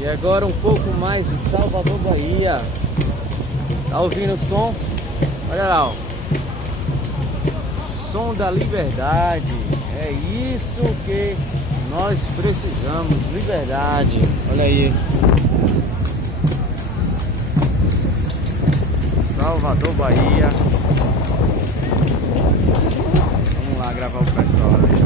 E agora um pouco mais de Salvador-Bahia. Tá ouvindo o som? Olha lá, ó. Som da liberdade. É isso que nós precisamos. Liberdade. Olha aí. Salvador-Bahia. Vamos lá gravar o pessoal ali.